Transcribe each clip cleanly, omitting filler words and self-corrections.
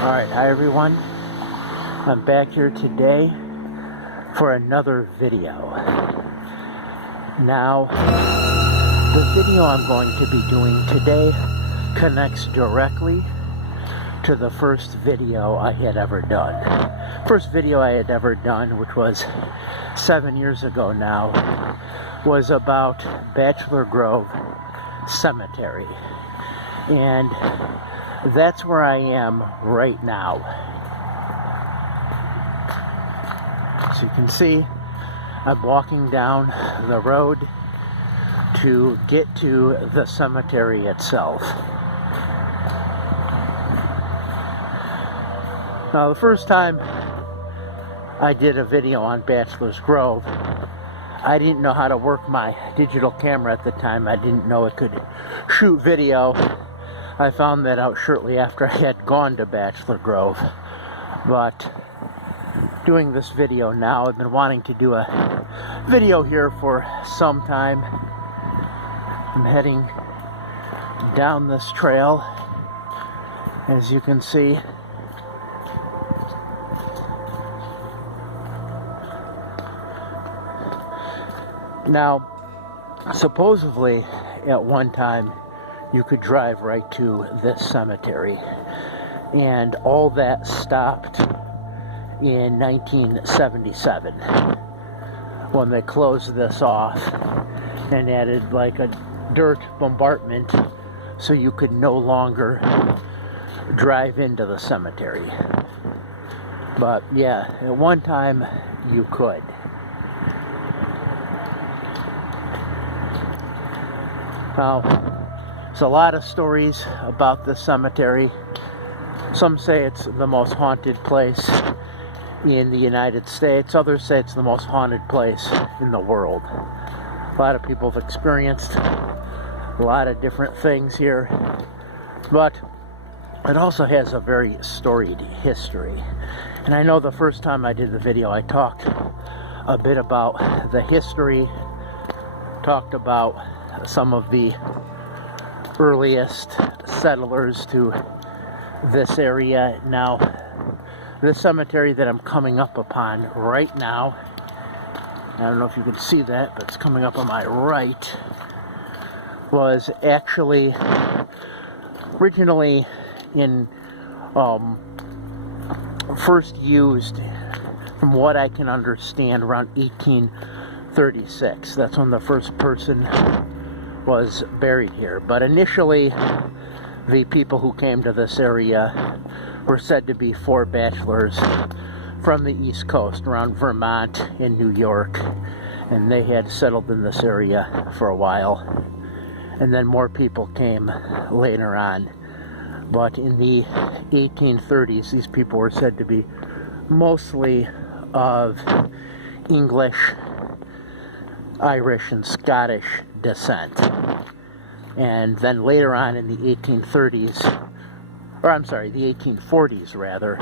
Alright, hi everyone. I'm back here today for another video. Now, the video I'm going to be doing today connects directly to the first video I had ever done. First video I had ever done, which was 7 years ago now, was about Bachelor Grove Cemetery. And that's where I am right now. As you can see, I'm walking down the road to get to the cemetery itself. Now, the first time I did a video on Bachelor's Grove, I didn't know how to work my digital camera at the time. I didn't know it could shoot video. I found that out shortly after I had gone to Bachelor Grove. But doing this video now, I've been wanting to do a video here for some time. I'm heading down this trail, as you can see. Now, supposedly at one time you could drive right to this cemetery, and all that stopped in 1977 when they closed this off and added like a dirt bombardment so you could no longer drive into the cemetery. But yeah, at one time you could. Now, there's a lot of stories about this cemetery. Some say it's the most haunted place in the United States. Others say it's the most haunted place in the world. A lot of people have experienced a lot of different things here, but it also has a very storied history. And I know the first time I did the video, I talked a bit about the history, talked about some of the earliest settlers to this area. Now, this cemetery that I'm coming up upon right now, I don't know if you can see that, but it's coming up on my right, was actually originally first used, from what I can understand, around 1836. That's when the first person was buried here. But initially, the people who came to this area were said to be 4 bachelors from the East Coast, around Vermont and New York, and they had settled in this area for a while, and then more people came later on. But in the 1830s, these people were said to be mostly of English, Irish, and Scottish descent. And then later on in the 1840s rather,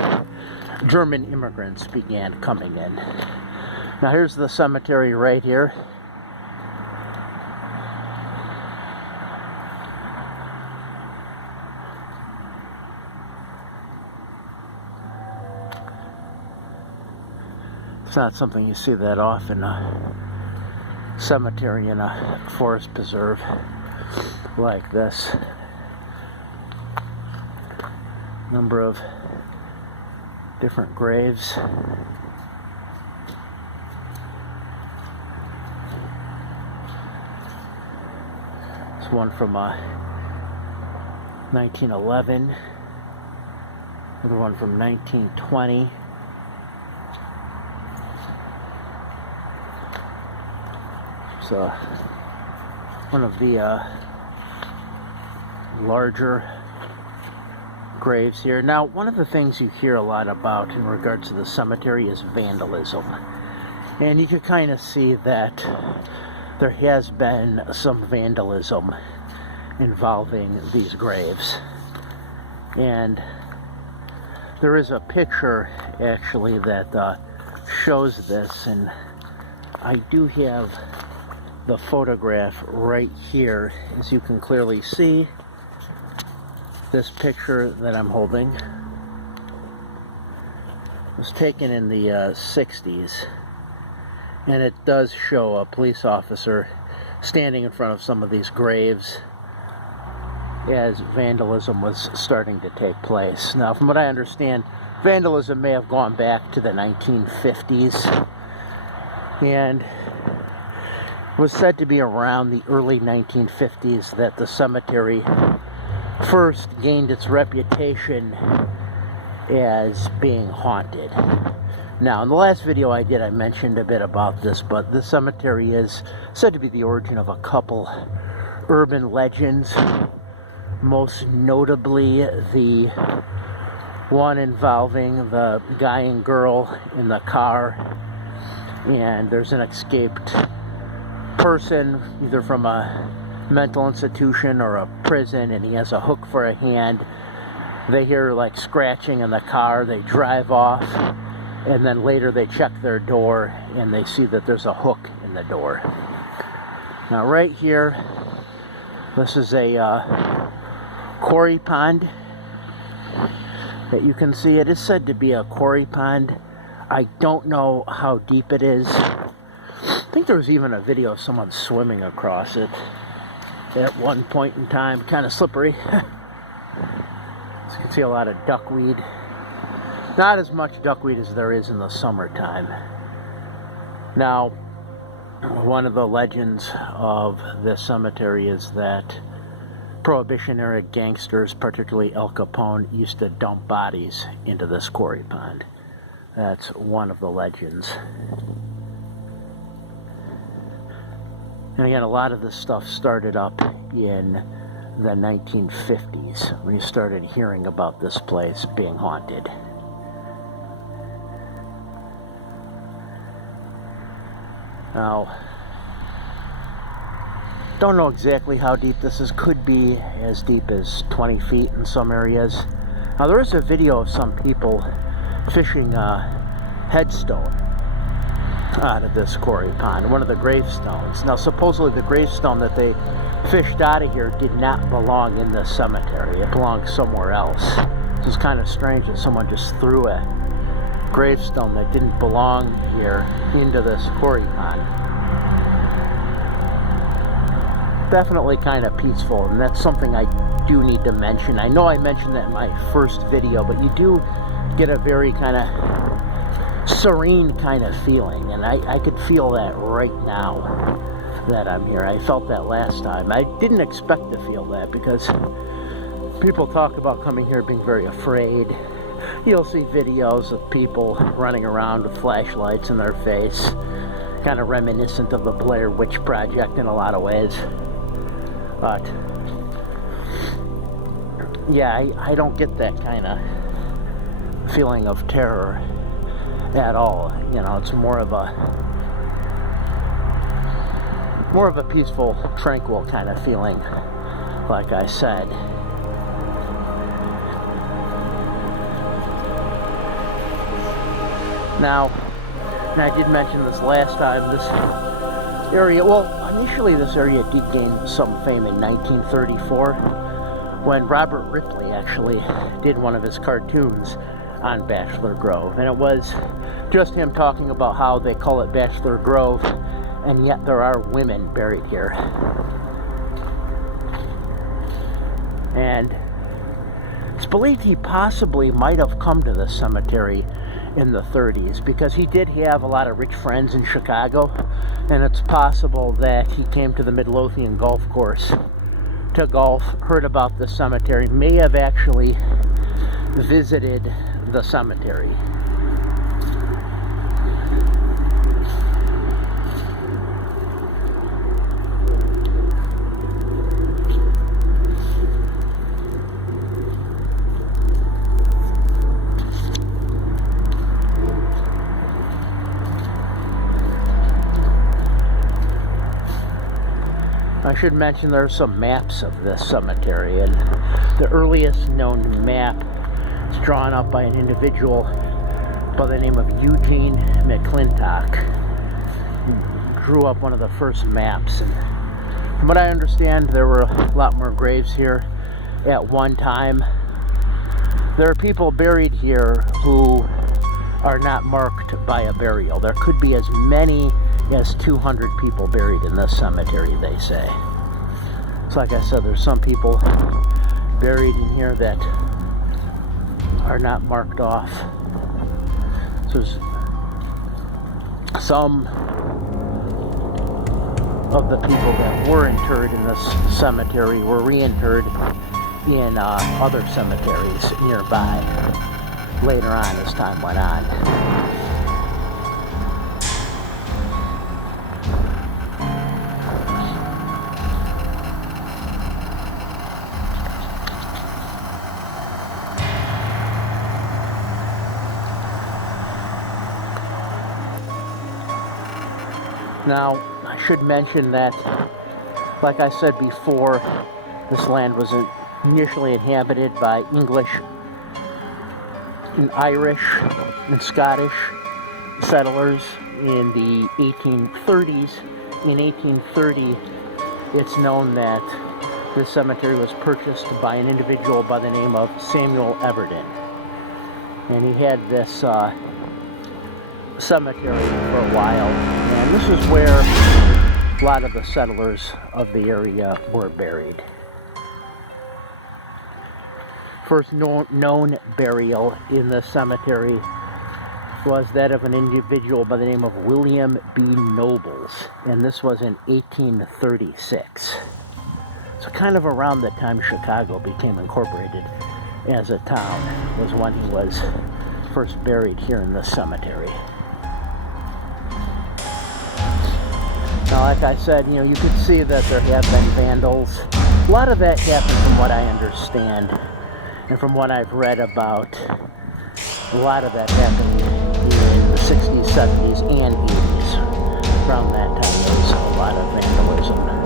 German immigrants began coming in. Now here's the cemetery right here. It's not something you see that often, cemetery in a forest preserve like this. Number of different graves. This one from 1911, another one from 1920. So one of the larger graves here. Now, one of the things you hear a lot about in regards to the cemetery is vandalism. And you can kind of see that there has been some vandalism involving these graves. And there is a picture, actually, that shows this, and I do have the photograph right here. As you can clearly see, this picture that I'm holding was taken in the 60s, and it does show a police officer standing in front of some of these graves as vandalism was starting to take place. Now, from what I understand, vandalism may have gone back to the 1950s, and was said to be around the early 1950s that the cemetery first gained its reputation as being haunted. Now, in the last video I did, I mentioned a bit about this, but this cemetery is said to be the origin of a couple urban legends, most notably the one involving the guy and girl in the car, and there's an escaped person either from a mental institution or a prison, and he has a hook for a hand. They hear like scratching in the car, they drive off, and then later they check their door and they see that there's a hook in the door. Now right here, this is a quarry pond that you can see. It is said to be a quarry pond. I don't know how deep it is. I think there was even a video of someone swimming across it at one point in time. Kind of slippery. So you can see a lot of duckweed. Not as much duckweed as there is in the summertime. Now, one of the legends of this cemetery is that Prohibition-era gangsters, particularly Al Capone, used to dump bodies into this quarry pond. That's one of the legends. And again, a lot of this stuff started up in the 1950s when you started hearing about this place being haunted. Now, don't know exactly how deep this is. Could be as deep as 20 feet in some areas. Now, there is a video of some people fishing a headstone out of this quarry pond, one of the gravestones. Now, supposedly the gravestone that they fished out of here did not belong in this cemetery. It belonged somewhere else. So it's kind of strange that someone just threw a gravestone that didn't belong here into this quarry pond. Definitely kind of peaceful, and that's something I do need to mention. I know I mentioned that in my first video, but you do get a very kind of serene kind of feeling, and I could feel that right now that I'm here. I felt that last time. I didn't expect to feel that because people talk about coming here being very afraid. You'll see videos of people running around with flashlights in their face, kind of reminiscent of the Blair Witch Project in a lot of ways. But yeah, I don't get that kind of feeling of terror at all. You know, it's more of a peaceful, tranquil kind of feeling, like I said. Now, and I did mention this last time, this area, well, initially this area did gain some fame in 1934 when Robert Ripley actually did one of his cartoons on Bachelor Grove, and it was just him talking about how they call it Bachelor Grove and yet there are women buried here. And it's believed he possibly might have come to this cemetery in the 30s because he did have a lot of rich friends in Chicago, and it's possible that he came to the Midlothian golf course to golf, heard about the cemetery, may have actually visited the cemetery. I should mention there are some maps of this cemetery, and the earliest known map is drawn up by an individual by the name of Eugene McClintock, who drew up one of the first maps. And from what I understand, there were a lot more graves here at one time. There are people buried here who are not marked by a burial. There could be as many as 200 people buried in this cemetery, they say. So like I said, there's some people buried in here that are not marked off. So there's some of the people that were interred in this cemetery were reinterred in other cemeteries nearby later on as time went on. Now, I should mention that, like I said before, this land was initially inhabited by English and Irish and Scottish settlers in the 1830s. In 1830, it's known that this cemetery was purchased by an individual by the name of Samuel Everton. And he had this cemetery for a while, and this is where a lot of the settlers of the area were buried. First known burial in the cemetery was that of an individual by the name of William B. Nobles, and this was in 1836. So kind of around the time Chicago became incorporated as a town was when he was first buried here in this cemetery. Now, like I said, you could see that there have been vandals. A lot of that happened from what I understand and from what I've read about. A lot of that happened in the 60s, 70s, and 80s. Around that time, there was a lot of vandalism going on.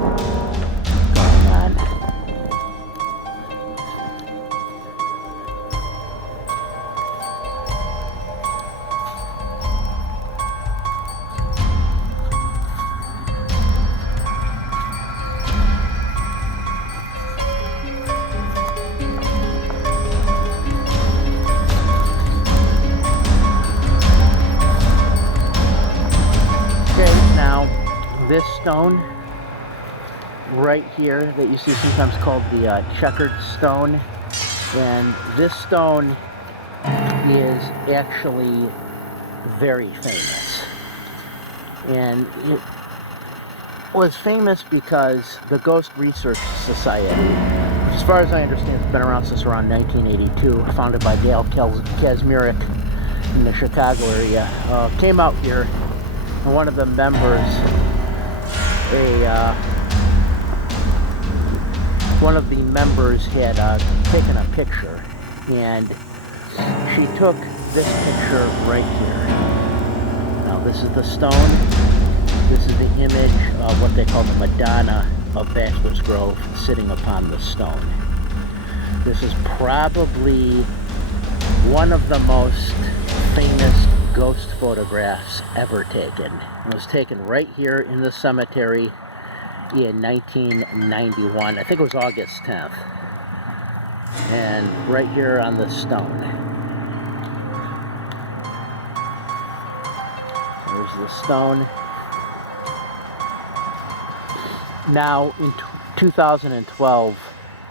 This stone right here that you see sometimes called the checkered stone, and this stone is actually very famous. And it was famous because the Ghost Research Society, as far as I understand, it's been around since around 1982, founded by Dale Kazmierek in the Chicago area, came out here, and one of the members, one of the members had taken a picture, and she took this picture right here. Now this is the stone. This is the image of what they call the Madonna of Bachelor Grove sitting upon the stone. This is probably one of the most famous ghost photographs ever taken. It was taken right here in the cemetery in 1991. I think it was August 10th. And right here on the stone. There's the stone. Now, in 2012,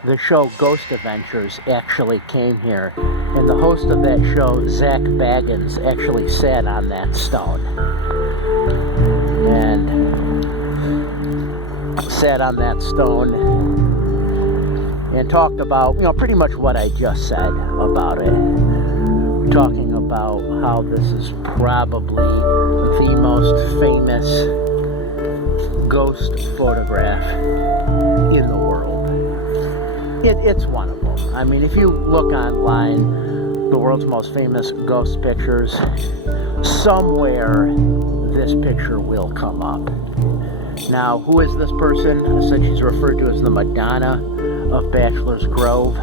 the show Ghost Adventures actually came here, and the host of that show, Zach Baggins, actually sat on that stone. And sat on that stone and talked about, pretty much what I just said about it. Talking about how this is probably the most famous ghost photograph in the world. It's one of them. I mean, if you look online, the world's most famous ghost pictures, somewhere this picture will come up. Now, who is this person? I said she's referred to as the Madonna of Bachelor's Grove.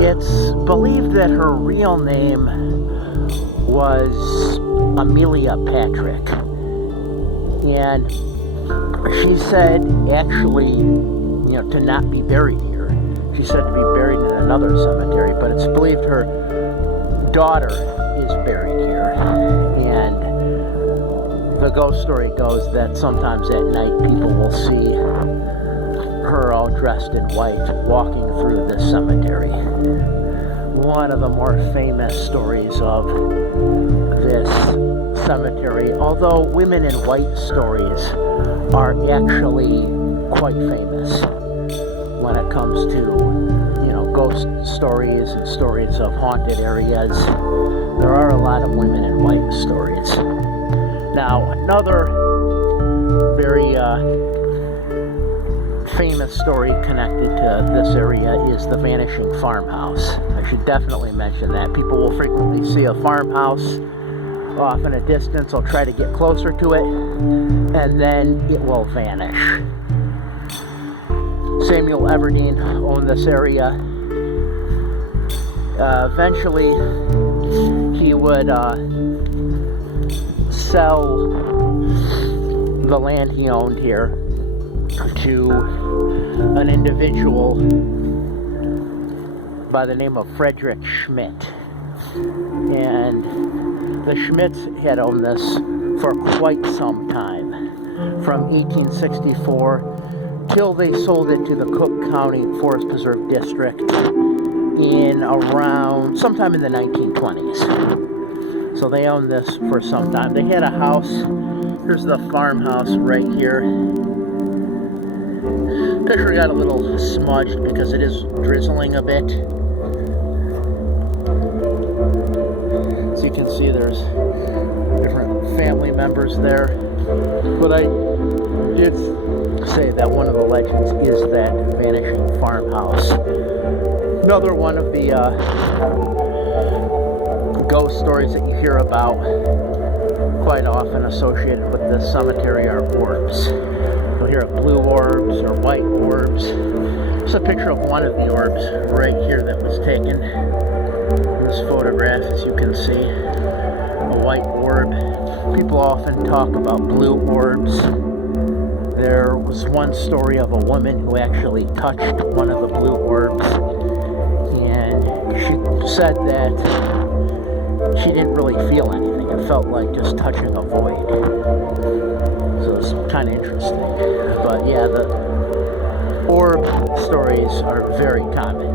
It's believed that her real name was Amelia Patrick. And she said, actually, to not be buried here. She said to be buried in another cemetery, but it's believed daughter is buried here, and the ghost story goes that sometimes at night people will see her all dressed in white walking through this cemetery. One of the more famous stories of this cemetery, although women in white stories are actually quite famous when it comes to, you know, ghost stories and stories of haunted areas. There are a lot of women in white stories. Now, another very famous story connected to this area is the vanishing farmhouse. I should definitely mention that. People will frequently see a farmhouse off in a distance. They'll try to get closer to it, and then it will vanish. Samuel Everdeen owned this area. Eventually, he would sell the land he owned here to an individual by the name of Frederick Schmidt. And the Schmidts had owned this for quite some time, from 1864 till they sold it to the Cook County Forest Preserve District in around sometime in the 1920s. So they owned this for some time. They had a house. Here's the farmhouse right here. Picture got a little smudged because it is drizzling a bit. As you can see, there's different family members there. But I did say that one of the legends is that vanishing farmhouse. Another one of the ghost stories that you hear about quite often associated with this cemetery are orbs. You'll hear of blue orbs or white orbs. There's a picture of one of the orbs right here that was taken in this photograph, as you can see. A white orb. People often talk about blue orbs. There was one story of a woman who actually touched one of the blue orbs, and she said that she didn't really feel anything. It felt like just touching a void. So it's kind of interesting. But yeah, the orb stories are very common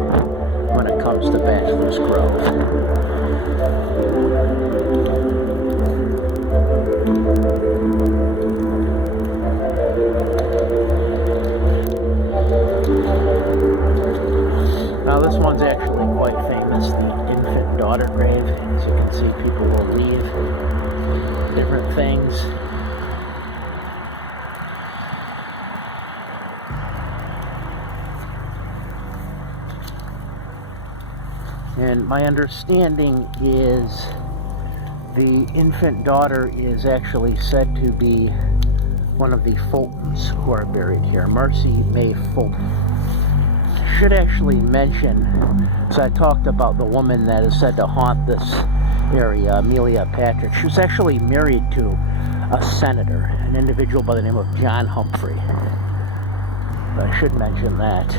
when it comes to Bachelor's Grove. Now this one's actually quite famous, the infant daughter grave. As you can see, people will leave different things. And my understanding is the infant daughter is actually said to be one of the Fultons who are buried here, Mercy May Fulton. I should actually mention, so I talked about the woman that is said to haunt this area, Amelia Patrick. She was actually married to a senator, an individual by the name of John Humphrey. I should mention that.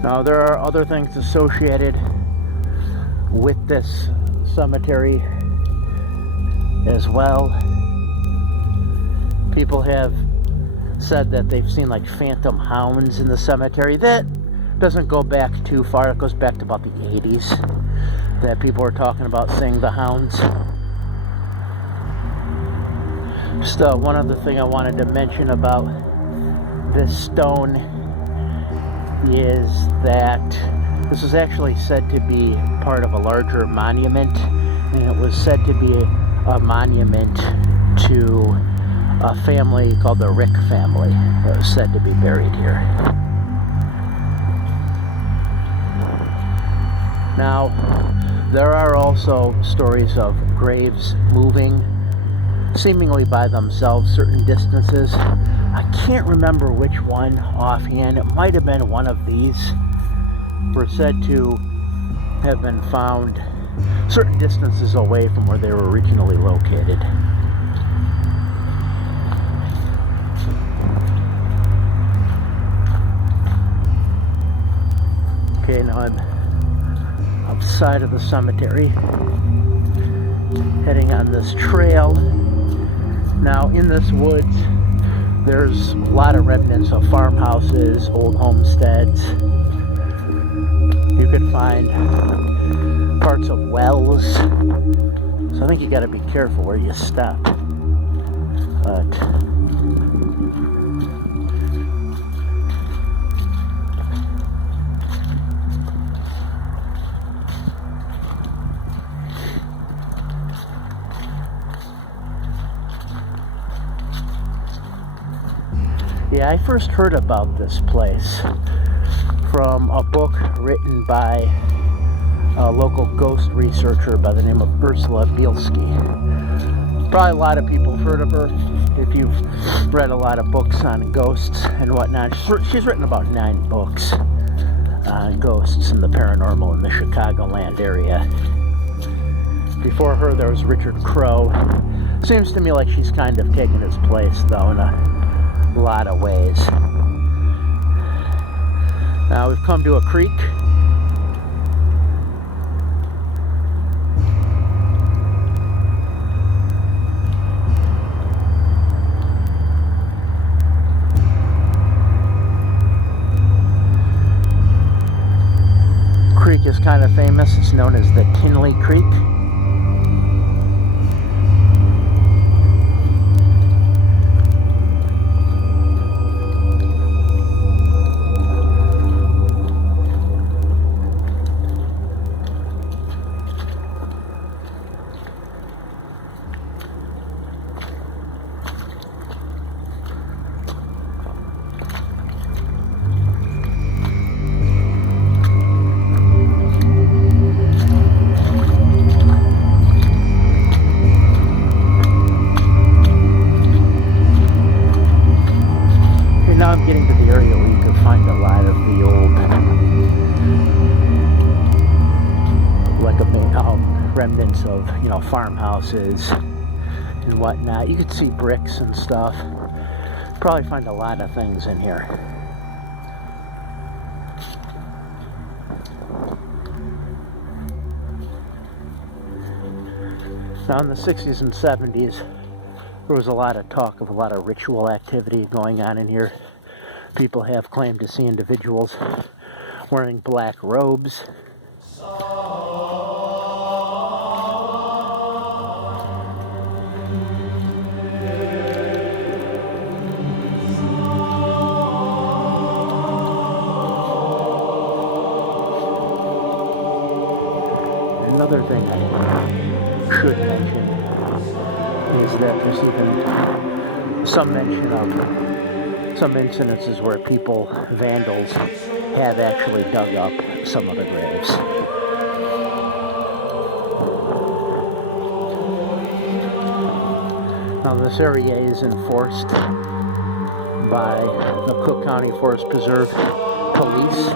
Now, there are other things associated with this cemetery as well. People have said that they've seen like phantom hounds in the cemetery. That doesn't go back too far. It goes back to about the 80s that people were talking about seeing the hounds. Just one other thing I wanted to mention about this stone is that this was actually said to be part of a larger monument, and it was said to be a monument to a family called the Rick family that was said to be buried here. Now, there are also stories of graves moving seemingly by themselves certain distances. I can't remember which one offhand. It might have been one of these. Were said to have been found certain distances away from where they were originally located. I'm outside of the cemetery, heading on this trail. Now, in this woods, there's a lot of remnants of farmhouses, old homesteads. You can find parts of wells. So I think you got to be careful where you step. But yeah, I first heard about this place from a book written by a local ghost researcher by the name of Ursula Bielski. Probably a lot of people have heard of her if you've read a lot of books on ghosts and whatnot. She's written about 9 books on ghosts and the paranormal in the Chicagoland area. Before her, there was Richard Crowe. Seems to me like she's kind of taken his place, though, in a lot of ways. Now we've come to a creek. Creek is kind of famous. It's known as the Tinley Creek. Now I'm getting to the area where you can find a lot of the old, remnants of, farmhouses and whatnot. You could see bricks and stuff. Probably find a lot of things in here. Now in the 60s and 70s, there was a lot of talk of a lot of ritual activity going on in here. People have claimed to see individuals wearing black robes. Another thing I should mention is that there's even some mention of some incidences where people, vandals, have actually dug up some of the graves. Now this area is enforced by the Cook County Forest Preserve police,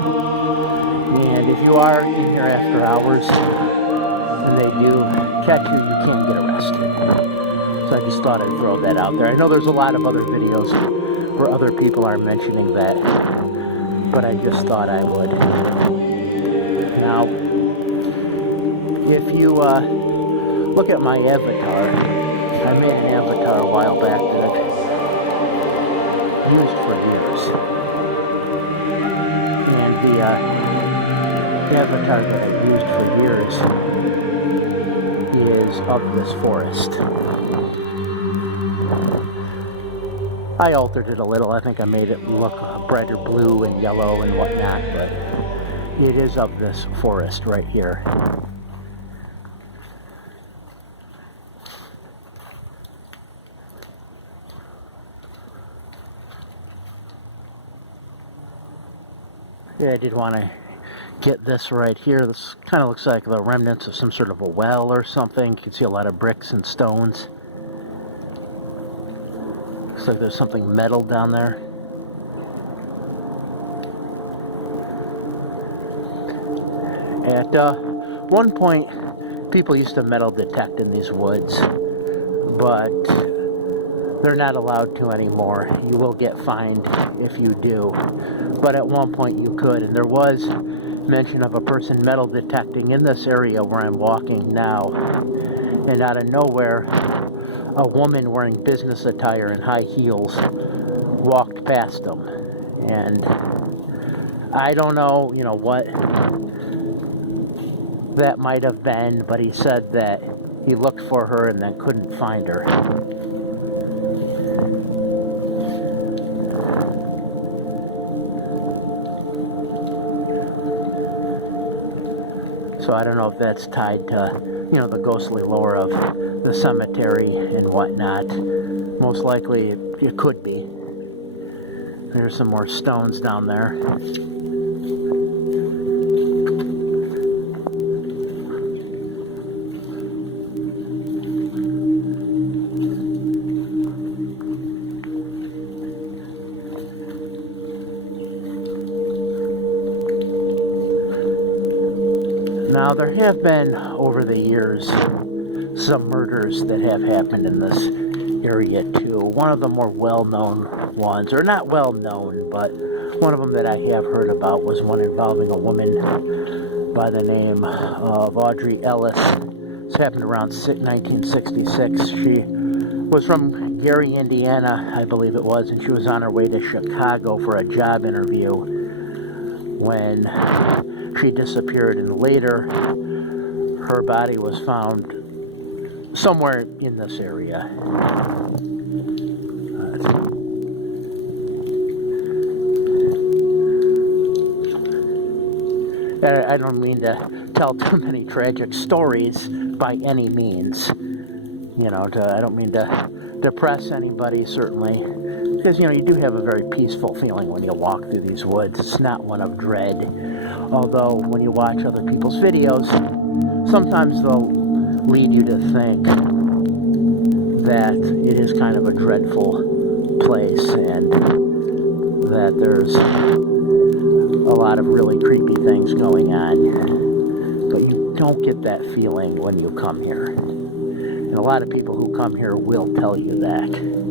and if you are in here after hours and they do catch you, you can't get arrested. So I just thought I'd throw that out there. I know there's a lot of other videos where other people are mentioning that, but I just thought I would. Now, if you look at my avatar, I made an avatar a while back that I've used for years. And the avatar that I've used for years is of this forest. I altered it a little. I think I made it look brighter blue and yellow and whatnot, but it is of this forest right here. Yeah, I did want to get this right here. This kind of looks like the remnants of some sort of a well or something. You can see a lot of bricks and stones. Looks like there's something metal down there. At one point, people used to metal detect in these woods, but they're not allowed to anymore. You will get fined if you do. But at one point you could, and there was mention of a person metal detecting in this area where I'm walking now. And out of nowhere, a woman wearing business attire and high heels walked past him. And I don't know, what that might have been, but he said that he looked for her and then couldn't find her. So I don't know if that's tied to, the ghostly lore of the cemetery and whatnot. Most likely it could be. There's some more stones down there. Now, there have been, over the years, some murders that have happened in this area, too. One of the more well-known ones, or not well-known, but one of them that I have heard about was one involving a woman by the name of Audrey Ellis. This happened around 1966. She was from Gary, Indiana, I believe it was, and she was on her way to Chicago for a job interview when she disappeared, and later her body was found somewhere in this area. I don't mean to tell too many tragic stories by any means. I don't mean to depress anybody, certainly. Because, you do have a very peaceful feeling when you walk through these woods. It's not one of dread. Although, when you watch other people's videos, sometimes they'll lead you to think that it is kind of a dreadful place and that there's a lot of really creepy things going on. But you don't get that feeling when you come here. And a lot of people who come here will tell you that.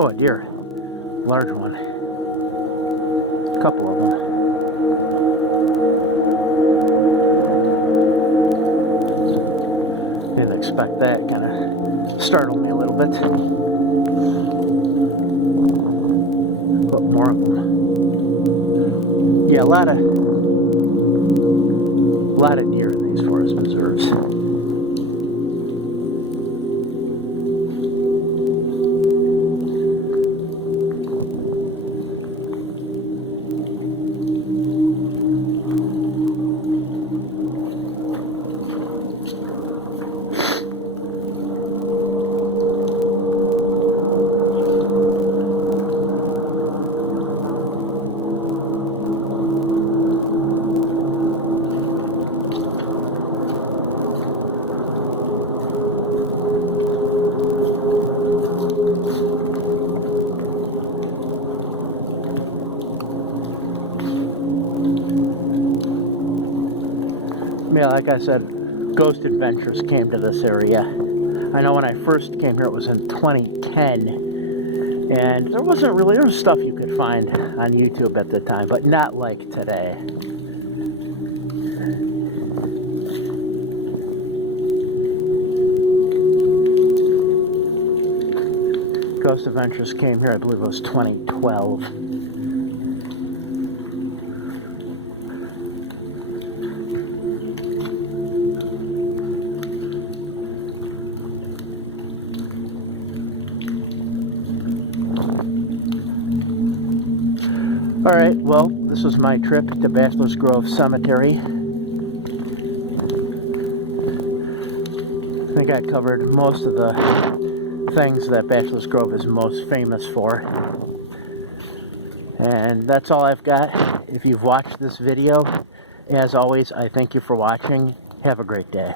Oh, a deer. Large one. A couple of them. Didn't expect that. Kind of startled me a little bit. But more of them. Yeah, a lot of deer in these forest preserves. Yeah, like I said, Ghost Adventures came to this area. I know when I first came here, it was in 2010, and there was stuff you could find on YouTube at the time, but not like today. Ghost Adventures came here, I believe it was 2012. Alright, well, this was my trip to Bachelor Grove Cemetery. I think I covered most of the things that Bachelor Grove is most famous for. And that's all I've got. If you've watched this video, as always, I thank you for watching. Have a great day.